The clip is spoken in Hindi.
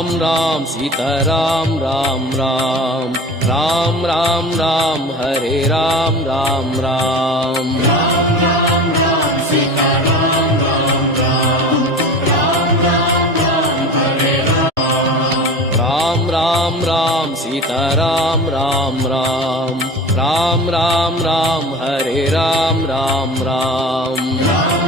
राम राम सीताराम राम राम राम राम राम हरे राम राम राम राम राम राम सीताराम राम राम राम राम राम हरे राम राम राम सीताराम राम राम राम राम राम हरे राम राम राम राम